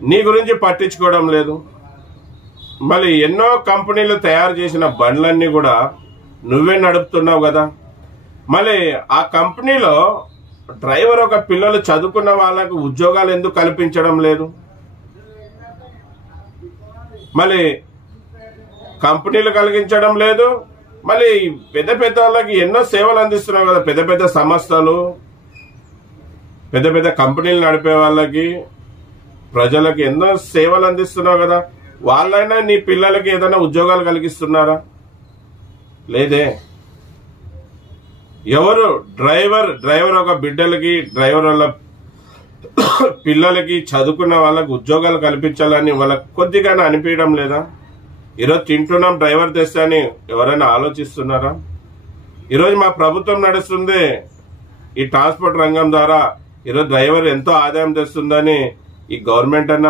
నీ గురించి పట్టించుకోవడం లేదు. మళ్ళీ ఎన్నో కంపెనీలు తయారు చేసిన బండ్లన్నీ కూడా నువ్వే నడుపుతున్నావు కదా. మళ్ళీ ఆ కంపెనీలో డ్రైవర్ ఒక పిల్లలు చదువుకున్న వాళ్ళకు ఉద్యోగాలు ఎందుకు కల్పించడం లేదు? మళ్ళీ కంపెనీలు కలిగించడం లేదు. మళ్ళీ పెద్ద పెద్ద వాళ్ళకి ఎన్నో సేవలు అందిస్తున్నావు కదా. పెద్ద పెద్ద సంస్థలు, పెద్ద పెద్ద కంపెనీలు నడిపే వాళ్ళకి, ప్రజలకు ఎన్నో సేవలు అందిస్తున్నావు కదా. వాళ్ళైనా నీ పిల్లలకి ఏదైనా ఉద్యోగాలు కలిగిస్తున్నారా? లేదే. ఎవరు డ్రైవర్ ఒక బిడ్డలకి, డ్రైవర్ వాళ్ళ పిల్లలకి, చదువుకున్న వాళ్ళకి ఉద్యోగాలు కల్పించాలని వాళ్ళకి కొద్దిగా అనిపించడం లేదా? ఈరోజు తింటున్నాం డ్రైవర్ తెస్తే అని ఎవరైనా ఆలోచిస్తున్నారా? ఈరోజు మా ప్రభుత్వం నడుస్తుంది ఈ ట్రాన్స్పోర్ట్ రంగం ద్వారా. ఈరోజు డ్రైవర్ ఎంతో ఆదాయం తెస్తుందని ఈ గవర్నమెంట్ అన్న